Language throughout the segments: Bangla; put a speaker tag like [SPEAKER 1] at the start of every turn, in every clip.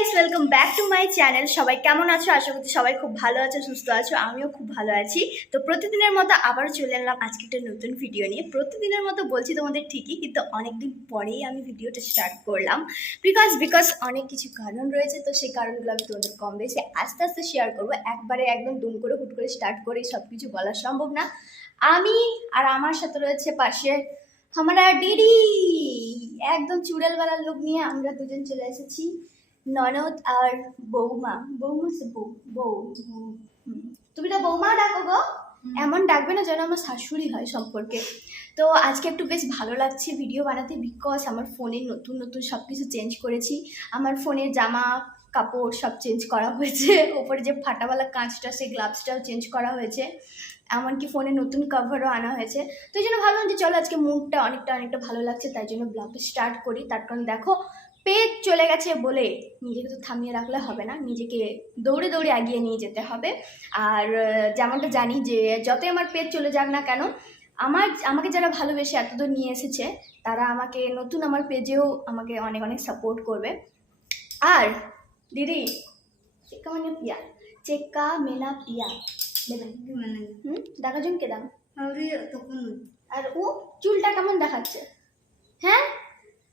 [SPEAKER 1] Guys welcome back to my channel সবাই কেমন আছো? আশা করছি সবাই খুব ভালো আছো, সুস্থ আছো, আমিও খুব ভালো আছি। তো প্রতিদিনের মতো আবারও চলে এলাম আজকে একটা নতুন ভিডিও নিয়ে। প্রতিদিনের মতো বলছি তোমাদের ঠিকই, কিন্তু অনেকদিন পরেই আমি ভিডিওটা স্টার্ট করলাম। বিকজ বিকজ অনেক কিছু কারণ রয়েছে, তো সেই কারণগুলো আমি তোমাদের কম বেশি আস্তে আস্তে শেয়ার করব। একবারে একদম দুম করে, হুট করে স্টার্ট করে সব কিছু বলা সম্ভব না। আমি আর আমার সাথে রয়েছে পাশে আমরা ডিডি একদম চুড়েলওয়ালার লোক নিয়ে আমরা দুজন চলে এসেছি। ননদ আর বৌমা। বৌমা বউ বউ তুমি তো বৌমা ডাকো গো। এমন ডাকবে না যেন আমার শাশুড়ি হয় সম্পর্কে। তো আজকে একটু বেশ ভালো লাগছে ভিডিও বানাতে বিকজ আমার ফোনে নতুন নতুন সব কিছু চেঞ্জ করেছি। আমার ফোনের জামা কাপড় সব চেঞ্জ করা হয়েছে। ওপরে যে ফাটাওয়ালা কাঁচটা সেই গ্লাভসটাও চেঞ্জ করা হয়েছে। এমনকি ফোনে নতুন কভারও আনা হয়েছে। তো এই জন্য ভাবলাম যে চলো আজকে মুডটা অনেকটা অনেকটা ভালো লাগছে তাই জন্য ব্লগটা স্টার্ট করি। তার কারণ দেখো পেট চলে গেছে বলে নিজেকে তো থামিয়ে রাখলে হবে না নিজেকে দৌড়ে দৌড়ে এগিয়ে নিয়ে যেতে হবে। আর যেমনটা জানি যে যতই আমার পেট চলে যাক না কেন আমার আমাকে যারা ভালোবেসে এতদূর নিয়ে এসেছে তারা আমাকে নতুন আমার পেজেও আমাকে অনেক অনেক সাপোর্ট করবে। আর দিদি চেক্কা মানে পিয়া চেক্কা মেলা পিয়া হুম দেখা জমকে দাম আর ও চুলটা কেমন দেখাচ্ছে? হ্যাঁ?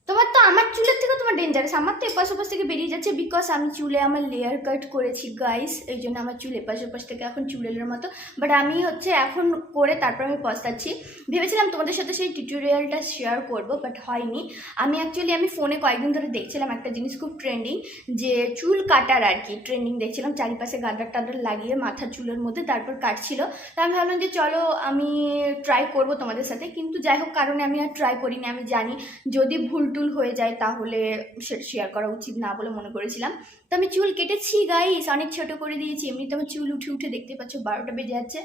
[SPEAKER 1] তোমার তো আমার চুলের থেকে তোমার ডেঞ্জারাস আমার তো এপাশ ওপাশ থেকে বেরিয়ে যাচ্ছে বিকজ আমি চুলে আমার লেয়ার কাট করেছি গাইস এই জন্য আমার চুল এপাশ ওপাশ থেকে এখন চুলের মতো। বাট আমি হচ্ছে এখন করে তারপর আমি পস্তাচ্ছি। ভেবেছিলাম তোমাদের সাথে সেই টিউটোরিয়ালটা শেয়ার করব বাট হয়নি। আমি অ্যাকচুয়ালি আমি ফোনে কয়েকদিন ধরে দেখছিলাম একটা জিনিস খুব ট্রেন্ডিং যে চুল কাটার আর কি ট্রেন্ডিং দেখছিলাম। চারিপাশে গাডার টাডার লাগিয়ে মাথার চুলের মধ্যে তারপর কাটছিল। তা আমি ভাবলাম যে চলো আমি ট্রাই করব তোমাদের সাথে। কিন্তু যাই হোক, কারণে আমি আর ট্রাই করিনি। আমি জানি যদি ভুল টুল হয়ে যায়, তাহলে সেটা শেয়ার করা উচিত না বলে মনে করেছিলাম। তো আমি চুল কেটেছি গাইস অনেক ছোট করে দিয়েছি, এমনিতে আমার চুল উঠে উঠে দেখতে পাচ্ছ বারোটা বেজে যাচ্ছে।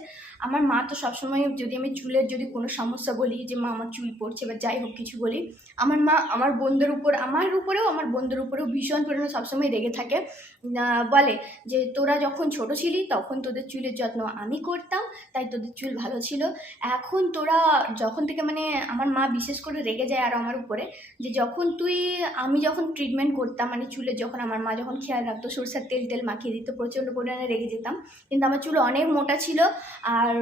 [SPEAKER 1] আমার মা তো সবসময় যদি আমি চুলের যদি কোনো সমস্যা বলি যে, মা, আমার চুল পড়ছে বা যাই হোক কিছু বলি, আমার মা আমার বোনদের উপর, আমার উপরেও, আমার বন্ধুর উপরেও ভীষণ পরিমাণে সবসময় রেগে থাকে। বলে যে, তোরা যখন ছোট ছিলি, তখন তোদের চুলের যত্ন আমি করতাম, তাই তোদের চুল ভালো ছিল। এখন তোরা যখন থেকে মানে আমার মা বিশেষ করে রেগে যায় আর আমার উপরে, যে যখন তুই, আমি যখন ট্রিটমেন্ট করতাম মানে চুলে যখন আমার মা যখন খেয়াল রাখতো, সরষের তেল তেল মাখিয়ে দিত, প্রচণ্ড পরিমাণে রেগে যেতাম। কিন্তু আমার চুল অনেক মোটা ছিল, আর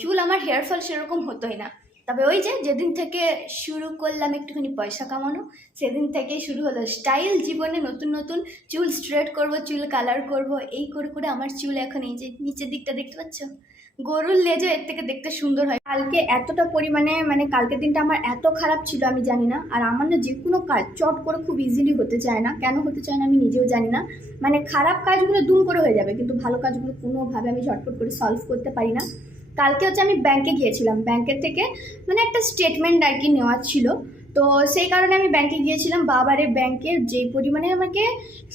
[SPEAKER 1] চুল আমার হেয়ার ফল সেরকম হতোই না। তবে ওই যে, যেদিন থেকে শুরু করলাম একটুখানি পয়সা কামানো, সেদিন থেকেই শুরু হলো স্টাইল জীবনে নতুন নতুন, চুল স্ট্রেট করব, চুল কালার করব, এই করে করে আমার চুল এখন এই যে নিচের দিকটা দেখতে পাচ্ছ? গরুর লেজও এর থেকে দেখতে সুন্দর হয়। কালকে এতটা পরিমাণে মানে কালকের দিনটা আমার এত খারাপ ছিল আমি জানি না। আর আমার না যে কোনো কাজ চট করে খুব ইজিলি হতে চায় না। কেন হতে চায় না আমি নিজেও জানি না। মানে খারাপ কাজগুলো দুম করে হয়ে যাবে, কিন্তু ভালো কাজগুলো কোনোভাবে আমি ঝটপট করে সলভ করতে পারি না। কালকে হচ্ছে আমি ব্যাংকে গিয়েছিলাম। ব্যাংকের থেকে মানে একটা স্টেটমেন্ট আর কি নেওয়ার ছিল। তো সেই কারণে আমি ব্যাংকে গিয়েছিলাম। বাবারে ব্যাংকের যেই পরিমাণে আমাকে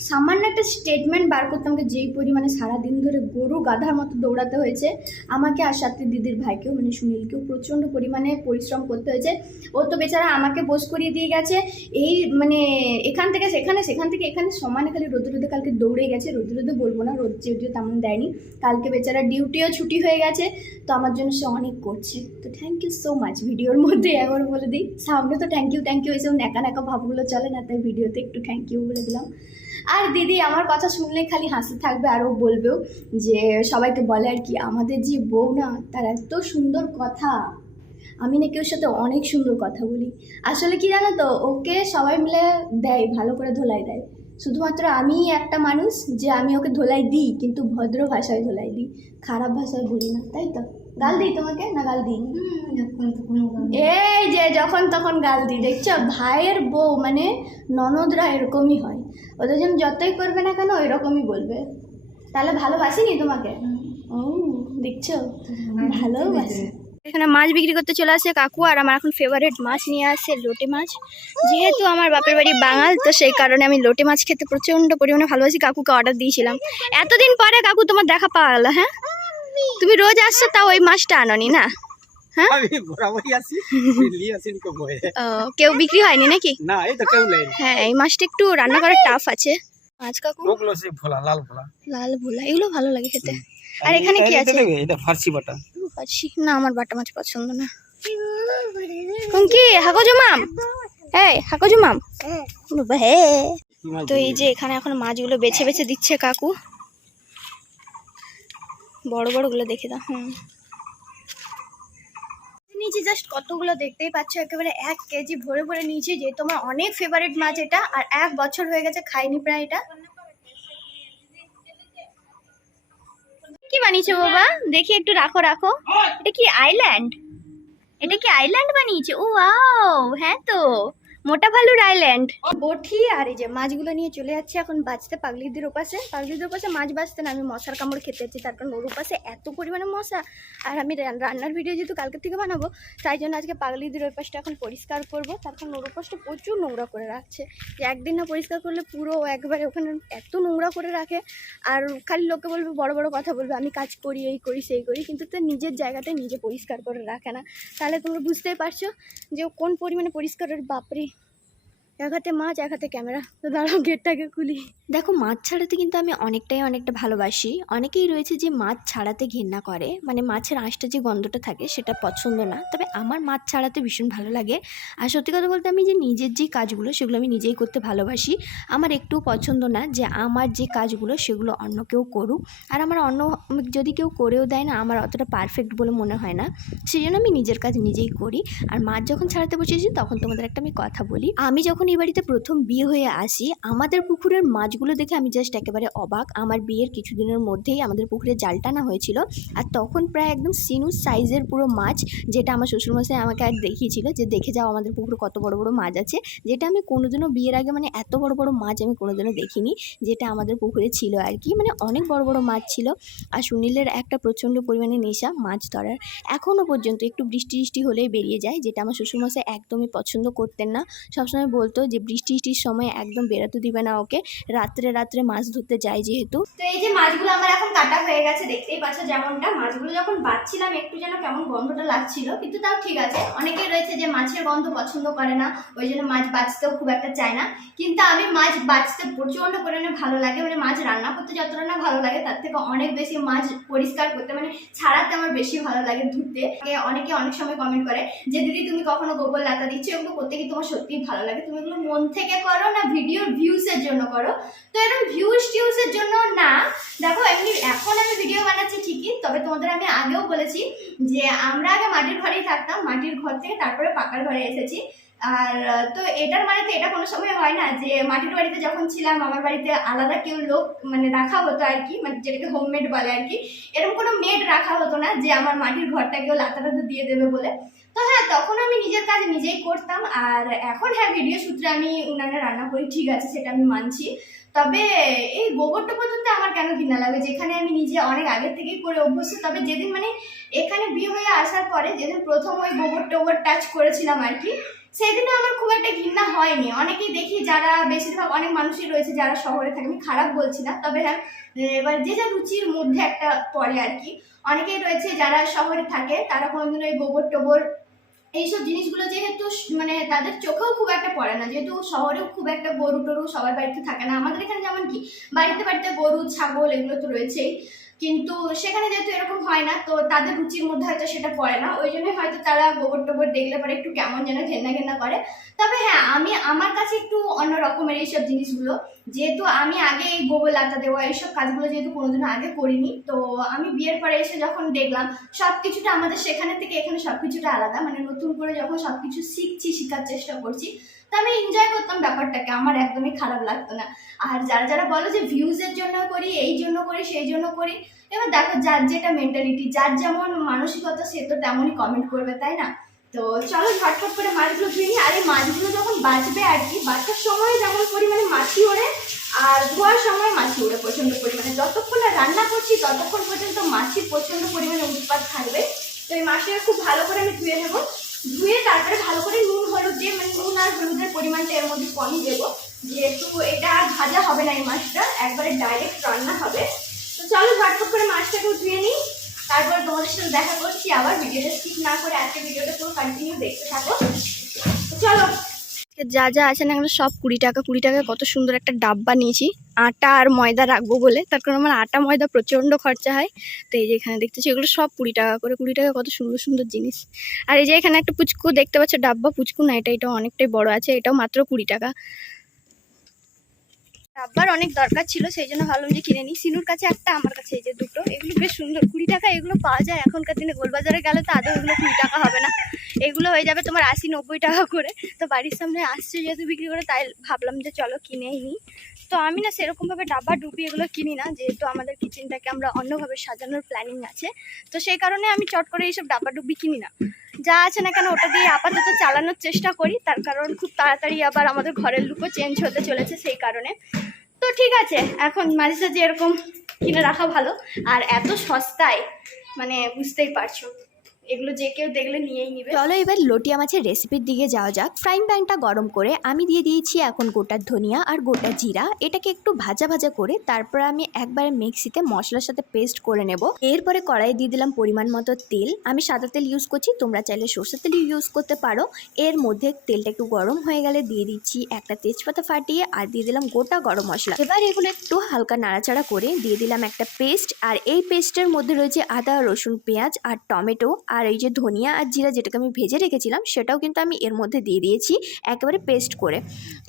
[SPEAKER 1] সামান্য একটা স্টেটমেন্ট বার করতে আমাকে যেই পরিমাণে সারাদিন ধরে গরু গাধার মতো দৌড়াতে হয়েছে, আমাকে আর সাথে দিদির ভাইকেও মানে সুনীলকেও প্রচণ্ড পরিমাণে পরিশ্রম করতে হয়েছে। ও তো বেচারা আমাকে বোস করিয়ে দিয়ে গেছে। এই মানে এখান থেকে সেখানে, সেখান থেকে এখানে সমানে খালি রোদে রোদে কালকে দৌড়ে গেছে। রোদে রোদে বলব না, রোদ যদিও তেমন দেয়নি। কালকে বেচারা ডিউটিও ছুটি হয়ে গেছে। তো আমার জন্য সে অনেক করছে। তো থ্যাংক ইউ সো মাচ ভিডিওর মধ্যে একবার বলে দিই। সামনে তো থ্যাংক ইউ থ্যাংক ইউ এসব ন্যাকা ন্যাকা ভাবগুলো চলে না, তাই ভিডিওতে একটু থ্যাংক ইউ বলে দিলাম। আর দিদি, আমার কথা শুনলে খালি হাসি থাকবে, আরও বলবেও যে সবাইকে বলে আর কি, আমাদের যে বউ না, তার এত সুন্দর কথা। আমি নাকি ওর সাথে অনেক সুন্দর কথা বলি। আসলে কি জানো তো, ওকে সবাই মিলে দেয়, ভালো করে ধোলাই দেয়। শুধুমাত্র আমি একটা মানুষ যে আমি ওকে ধোলাই দিই, কিন্তু ভদ্র ভাষায় ধোলাই দিই, খারাপ ভাষায় বলি না, তাই তো? গাল দিই তোমাকে? না গাল দিই। এই যে যখন তখন গাল দিই দেখছ? ভাইয়ের বউ মানে ননদরা এরকমই হয়। ওদের জন্য যতই করবে না কেন ওই রকমই বলবে। তাহলে ভালোবাসিনি তোমাকে? ও দেখছ? ভালোবাসে। এখানে মাছ বিক্রি করতে চলে আসে কাকু আর আমার এখন ফেভারিট মাছ নিয়ে আসে লোটে মাছ। যেহেতু আমার বাপের বাড়ি বাঙাল তো সেই কারণে আমি লোটে মাছ খেতে প্রচণ্ড পরিমাণে ভালোবাসি। কাকুকে অর্ডার দিয়েছিলাম। এতদিন পরে কাকু তোমার দেখা পাওয়া গেল হ্যাঁ? তুমি রোজ আসছো তাও ওই মাছটা আনোনি না? হ্যাঁ?
[SPEAKER 2] আমি বরাবরই আসি নিয়ে আসি নিকো বয়ে।
[SPEAKER 1] ও, কেউ বিক্রি হয়নি নাকি?
[SPEAKER 2] না এই তো কেউ নেই
[SPEAKER 1] হ্যাঁ এই মাছটা একটু রান্না করা টাফ আছে। মাছ কাকু?
[SPEAKER 2] ওগুলো সে ভোলা লাল ভোলা।
[SPEAKER 1] লাল ভোলা এগুলো ভালো লাগে খেতে। আর এখানে কি আছে?
[SPEAKER 2] এটা ফার্সি বাটা।
[SPEAKER 1] পাচ্ছি না আমার বাটা মাছ পছন্দ না। এই তো এই যে এখানে এখন মাছগুলো বেছে বেছে দিচ্ছে কাকু। বড় বড়গুলো দেখে দাও, হুম। নিচে জাস্ট কতগুলো দেখতেই পাচ্ছ, একেবারে এক কেজি ভরে ভরে নিয়েছি, যে তোমার অনেক ফেভারিট মাছ এটা, আর এক বছর হয়ে গেছে খাইনি প্রায় এটা। কি বানিয়েছো বাবা? দেখি একটু রাখো রাখো। এটা কি আইল্যান্ড এটা কি আইল্যান্ড বানিয়েছে? ও ওয়াও হ্যাঁ তো। মোটা ভালুর আইল্যান্ড বঠি, আর এই যে মাছগুলো নিয়ে চলে যাচ্ছে এখন বাঁচতে পাগলিদের ওপাশে। পাগলিদের ওপাশে মাছ বাঁচতে না, আমি মশার কামড় খেতে যাচ্ছি, তার কারণ ওর ওপাশে এত পরিমাণে মশা। আর আমি রান্নার ভিডিও যেহেতু কালকে থেকে বানাবো, তাই জন্য আজকে পাগলিদের ওই পাশটা এখন পরিষ্কার করব। তার কারণ ওর ওপাশটা প্রচুর নোংরা করে রাখছে। যে একদিন না পরিষ্কার করলে পুরো একবারে ওখানে এত নোংরা করে রাখে। আর খালি লোকে বলবে, বড় বড় কথা বলবে, আমি কাজ করি, এই করি, সেই করি, কিন্তু তো নিজের জায়গাটা নিজে পরিষ্কার করে রাখে না। তাহলে তোমরা বুঝতেই পারছ যে কোন পরিমাণে পরিষ্কারের বাপরে। এক হাতে মাছ, এক হাতে ক্যামেরা। তো দাঁড়াও, গেটটাকে খুলি। দেখো, মাছ ছাড়াতে কিন্তু আমি অনেকটাই অনেকটা ভালোবাসি। অনেকেই রয়েছে যে মাছ ছাড়াতে ঘেন্না করে। মানে মাছের আঁশটা যে গন্ধটা থাকে, সেটা পছন্দ না। তবে আমার মাছ ছাড়াতে ভীষণ ভালো লাগে। আর সত্যি কথা বলতে আমি যে নিজের যে কাজগুলো, সেগুলো আমি নিজেই করতে ভালোবাসি। আমার একটু পছন্দ না যে আমার যে কাজগুলো, সেগুলো অন্য কেউ করুক। আর আমার অন্য, যদি কেউ করেও দেয় না, আমার অতটা পারফেক্ট বলে মনে হয় না। সেই জন্য আমি নিজের কাজ নিজেই করি। আর মাছ যখন ছাড়াতে বসেছি, তখন তোমাদের একটা আমি কথা বলি। আমি যখন এই বাড়িতে প্রথম বিয়ে হয়ে আসি, আমাদের পুকুরের মাছগুলো দেখে আমি জাস্ট একেবারে অবাক। আমার বিয়ের কিছুদিনের মধ্যেই আমাদের পুকুরে জাল টানা হয়েছিল আর তখন প্রায় একদম সিনু সাইজের পুরো মাছ যেটা আমার শ্বশুরমশাই আমাকে আর দেখিয়েছিল যে, দেখে যাও আমাদের পুকুরে কত বড় বড় মাছ আছে। যেটা আমি কোনোদিনও বিয়ের আগে মানে এত বড় বড় মাছ আমি কোনোদিনও দেখিনি, যেটা আমাদের পুকুরে ছিল আর কি। মানে অনেক বড় বড় মাছ ছিল আর সুনীলের একটা প্রচণ্ড পরিমাণে নেশা, মাছ ধরার। এখনও পর্যন্ত একটু বৃষ্টি বৃষ্টি হলেই বেরিয়ে যায়, যেটা আমার শ্বশুরমশাই একদমই পছন্দ করতেন না। সবসময় বলতো যে বৃষ্টি বৃষ্টির সময় একদম বেরোতে দিবে না ওকে। রাত্রে রাত্রে মাছ ধরতে যায় যেহেতু। তো এই যে মাছগুলো আমার এখন কাটা হয়ে গেছে, দেখতেই পাচ্ছ যেমনটা। মাছগুলো যখন বাচ্ছিলাম একটু যেন কেমন গন্ধটা লাগছিল, কিন্তু তাও ঠিক আছে। অনেকেই রয়েছে যে মাছের গন্ধ পছন্দ করে না, ওই জন্য মাছ বাঁচতেও খুব একটা চায় না। কিন্তু আমি মাছ বাঁচতে প্রচণ্ড পরিমাণে ভালো লাগে মানে মাছ রান্না করতে যতটা না ভালো লাগে, তার থেকে অনেক বেশি মাছ পরিষ্কার করতে মানে ছাড়াতে আমার বেশি ভালো লাগে ধুতে। অনেকে অনেক সময় কমেন্ট করে যে, দিদি, তুমি কখনো গোবর লাতা দিচ্ছ? এগুলো করতে কি তোমার সত্যিই ভালো লাগে। তুমি এগুলো মন থেকে করো না ভিডিওর ভিউসের জন্য করো। তো এরকম ভিউজ টিউসের জন্য না। দেখো, এমনি এখন আমি ভিডিও বানাচ্ছি ঠিকই, তবে তোমাদের আমি আগেও বলেছি যে আমরা আগে মাটির ঘরেই থাকতাম, মাটির ঘর থেকে তারপরে পাকার ঘরে এসেছি। আর তো এটার মানে তো এটা কোনো সময় হয় না যে মাটির বাড়িতে যখন ছিলাম, আমার বাড়িতে আলাদা কেউ লোক মানে রাখা হতো আর কি মানে যেটাকে হোমমেড বলে আর কি, এরকম কোনো মেড রাখা হতো না যে আমার মাটির ঘরটা কেউ লাতা টাতা দিয়ে দেবে বলে। তো হ্যাঁ তখন আমি নিজের কাজ নিজেই করতাম আর এখন হ্যাঁ ভিডিও সূত্রে আমি উনানে রান্না করি, ঠিক আছে, সেটা আমি মানছি। তবে এই গোবরটা পর্যন্ত আমার কেন ঘৃণা লাগে? যেখানে আমি নিজে অনেক আগের থেকেই করে অভ্যস্ত, তবে যেদিন মানে এখানে বিয়ে হয়ে আসার পরে যেদিন প্রথম ওই গোবর টোবর টাচ করেছিলাম আর কি সেদিনে আমার খুব একটা ঘৃণা হয়নি। অনেকেই দেখি যারা বেশিরভাগ অনেক মানুষই রয়েছে যারা শহরে থাকে, আমি খারাপ বলছি না, তবে হ্যাঁ এবার যে যা রুচির মধ্যে একটা পড়ে আর কি। অনেকেই রয়েছে যারা শহরে থাকে, তারা কোনোদিন ওই গোবর টোবর এইসব জিনিসগুলো যেহেতু মানে তাদের চোখেও খুব একটা পড়ে না, যেহেতু শহরেও খুব একটা গরু টরু সবার বাড়িতে থাকে না। আমাদের এখানে যেমন কি, বাড়িতে বাড়িতে গরু, ছাগল এগুলো তো রয়েছেই। কিন্তু সেখানে যেহেতু এরকম হয় না, তো তাদের রুচির মধ্যে হয়তো সেটা পড়ে না। ওই জন্য হয়তো তারা গোবর টোবর দেখলে পরে একটু কেমন যেন ঘেন্না ঘেন্না করে। তবে হ্যাঁ আমি, আমার কাছে একটু অন্য রকমের এইসব জিনিসগুলো। যেহেতু আমি আগে এই গোবর লাতা দেওয়া, এইসব কাজগুলো যেহেতু কোনোদিনও আগে করিনি, তো আমি বিয়ের পরে এসে যখন দেখলাম সব কিছুটা আমাদের সেখানে থেকে এখানে সব কিছুটা আলাদা। মানে নতুন করে যখন সব কিছু শিখছি, শেখার চেষ্টা করছি তো আমি এনজয় করতাম ব্যাপারটাকে, আমার একদমই খারাপ লাগতো না। আর যারা যারা বলো যে ভিউজের জন্য করি, এই জন্য করি, সেই জন্য করি, এবার দেখো যার যেটা মেন্টালিটি যার যেমন মানসিকতা, সে তো তেমনই কমেন্ট করবে, তাই না? তো চলো ঝটফট করে মাছগুলো ধুয়ে নিই। আর এই মাছগুলো যখন বাঁচবে আর কি বাঁচার সময় যেমন পরিমাণে মাছি ওড়ে, আর ধোয়ার সময় মাছি ওড়ে প্রচণ্ড পরিমাণে। যতক্ষণ রান্না করছি, ততক্ষণ পর্যন্ত মাছির প্রচণ্ড পরিমাণে উৎপাত থাকবে তো এই মাছটাকে খুব ভালো করে আমি ধুয়ে নেব। ধুয়ে তারপরে ভালো করে নুন, হলুদ দিয়ে মানে নুন আর হলুদের পরিমাণটা এর মধ্যে কমই দেবো। যেহেতু এটা ভাজা হবে না এই মাছটা, একবারে ডাইরেক্ট রান্না হবে। তো চলো ঝটপট করে মাছটাকেও ধুয়ে নিই। তারপর তোমাদের সাথে দেখা করছি আবার। ভিডিওটা স্কিপ না করে আজকে ভিডিওটা পুরো কন্টিনিউ দেখতে থাকো। চলো যা যা আছে না এখানে সব কুড়ি টাকা কুড়ি টাকা কত সুন্দর একটা ডাব্বা নিয়েছি। আটা আর ময়দা রাখব বলে, তার কারণ আমার আটা, ময়দা প্রচণ্ড খরচা হয়। তো এই যে এখানে দেখতেছি, এগুলো সব কুড়ি টাকা করে, কুড়ি টাকা কত সুন্দর সুন্দর জিনিস। আর এই যে এখানে একটা পুচকু দেখতে পাচ্ছ, ডাব্বা পুচকু না, এটা এটা অনেকটাই বড় আছে, এটাও মাত্র কুড়ি টাকা। ডাব্বার অনেক দরকার ছিল, সেই জন্য ভাবলাম যে কিনে নিই। সিনুর কাছে একটা, আমার কাছে এই যে দুটো। এগুলো বেশ সুন্দর। কুড়ি টাকা এগুলো পাওয়া যায় এখনকার দিনে। গোলবাজারে গেলে তো আদৌ এগুলো কুড়ি টাকা হবে না। এগুলো হয়ে যাবে তোমার আশি নব্বই টাকা করে। তো বাড়ির সামনে আসছে যেহেতু বিক্রি করে, তাই ভাবলাম যে চলো কিনেই নিই। তো আমি না সেরকমভাবে ডাব্বা ডুবি এগুলো কিনি না। যেহেতু আমাদের কিচেনটাকে আমরা অন্যভাবে সাজানোর প্ল্যানিং আছে। তো সেই কারণে আমি চট করে এইসব ডাব্বা ডুবি কিনি না। যা আছে না কেন, ওটা দিয়ে আপাতত চালানোর চেষ্টা করি। তার কারণ খুব তাড়াতাড়ি আবার আমাদের ঘরের লুকও চেঞ্জ হতে চলেছে সেই কারণে। তো ঠিক আছে, এখন মাঝে সাঝে এরকম কিনে রাখা ভালো। আর এত সস্তায় মানে বুঝতেই পারছ। এগুলো যে কেউ দেখলে নিয়েই নিবে।
[SPEAKER 3] চলো এবার লটিয়া মাছের রেসিপির দিকে যাওয়া যাক। ফ্রাইং প্যানটা গরম করে আমি দিয়ে দিয়েছি এখন গোটা ধনিয়া আর গোটা জিরা। এটাকে একটু ভাজা ভাজা করে তারপর আমি একবারে মিক্সিতে মশলার সাথে পেস্ট করে নেব। এরপরে কড়াই দিয়ে দিলাম পরিমাণ মতো তেল। আমি সাদা তেল ইউজ করছি, তোমরা চাইলে সর্ষের তেল ইউজ করতে পারো। এর মধ্যে তেলটা একটু গরম হয়ে গেলে দিয়ে দিচ্ছি একটা তেজপাতা ফাটিয়ে আর দিয়ে দিলাম গোটা গরম মশলা। এবার এগুলো একটু হালকা নাড়াচাড়া করে দিয়ে দিলাম একটা পেস্ট আর এই পেস্টের মধ্যে রয়েছে আদা, রসুন, পেঁয়াজ আর টমেটো। আর এই যে ধনিয়া আর জিরা যেটাকে আমি ভেজে রেখেছিলাম, সেটাও কিন্তু আমি এর মধ্যে দিয়ে দিয়েছি একেবারে পেস্ট করে।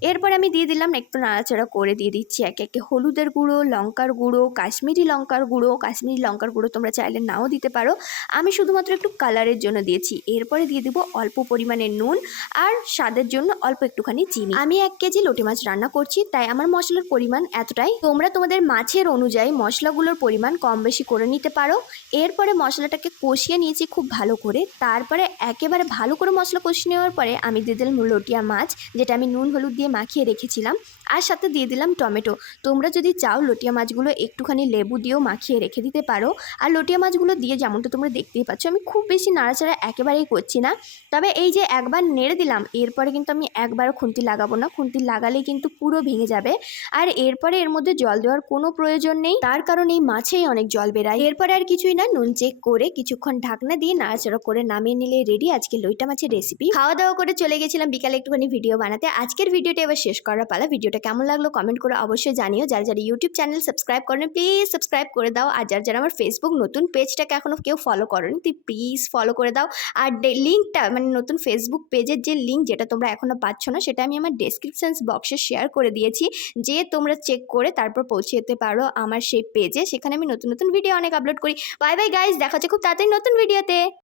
[SPEAKER 3] এরপর আমি দিয়ে দিলাম একটু নাড়াচাড়া করে দিয়ে দিচ্ছি একে একে হলুদের গুঁড়ো, লঙ্কার গুঁড়ো, কাশ্মীরি লঙ্কার গুঁড়ো, কাশ্মীরি লঙ্কার গুঁড়ো তোমরা চাইলে নাও দিতে পারো। আমি শুধুমাত্র একটু কালারের জন্য দিয়েছি। এরপরে দিয়ে দিব অল্প পরিমাণে নুন আর স্বাদের জন্য অল্প একটুখানি চিনি। আমি এক কেজি লোটে মাছ রান্না করছি, তাই আমার মশলার পরিমাণ এতটাই। তোমরা তোমাদের মাছের অনুযায়ী মশলাগুলোর পরিমাণ কম বেশি করে নিতে পারো। এরপরে মশলাটাকে কষিয়ে নিয়েছি খুব ভালো করে। তারপরে একেবারে ভালো করে মশলা কষিয়ে নেওয়ার পরে আমি দিয়ে দিলাম লটিয়া মাছ, যেটা আমি নুন, হলুদ দিয়ে মাখিয়ে রেখেছিলাম। আর সাথে দিয়ে দিলাম টমেটো। তোমরা যদি চাও লটিয়া মাছগুলো একটুখানি লেবু দিয়েও মাখিয়ে রেখে দিতে পারো। আর লটিয়া মাছগুলো দিয়ে যেমনটা তোমরা দেখতেই পাচ্ছ, আমি খুব বেশি নাড়াচাড়া একেবারেই করছি না। তবে এই যে একবার নেড়ে দিলাম, এরপরে কিন্তু আমি একবার খুন্তি লাগাবো না। খুন্তি লাগালেই কিন্তু পুরো ভেঙে যাবে। আর এরপরে এর মধ্যে জল দেওয়ার কোনো প্রয়োজন নেই। তার কারণ এই মাছেই অনেক জল বেরায়। এরপরে আর কিছুই না, নুন চেক করে কিছুক্ষণ ঢাকনা দিয়ে নাড়াচাড়া করে নামিয়ে নিলে রেডি আজকে লইটা মাছের রেসিপি খাওয়া দাওয়া করে চলে গেছিলাম বিকালে একটুখানি ভিডিও বানাতে। আজকের ভিডিওটা এবার শেষ করার পালা। ভিডিওটা কেমন লাগল কমেন্ট করে অবশ্যই জানিও। যারা যারা ইউটিউব চ্যানেল সাবস্ক্রাইব করেন প্লিজ সাবস্ক্রাইব করে দাও। আর যারা যারা আমার ফেসবুক নতুন পেজটাকে এখনও কেউ ফলো করনি তুই প্লিজ ফলো করে দাও। আর লিঙ্কটা মানে নতুন ফেসবুক পেজের যে লিঙ্ক যেটা তোমরা এখনও পাচ্ছ না, সেটা আমি আমার ডেসক্রিপশন বক্সে শেয়ার করে দিয়েছি। যে তোমরা চেক করে তারপর পৌঁছে যেতে পারো আমার সেই পেজে সেখানে আমি নতুন নতুন ভিডিও অনেক আপলোড করি। বাই বাই গাইজ দেখা হচ্ছে খুব তাড়াতাড়ি নতুন ভিডিওতে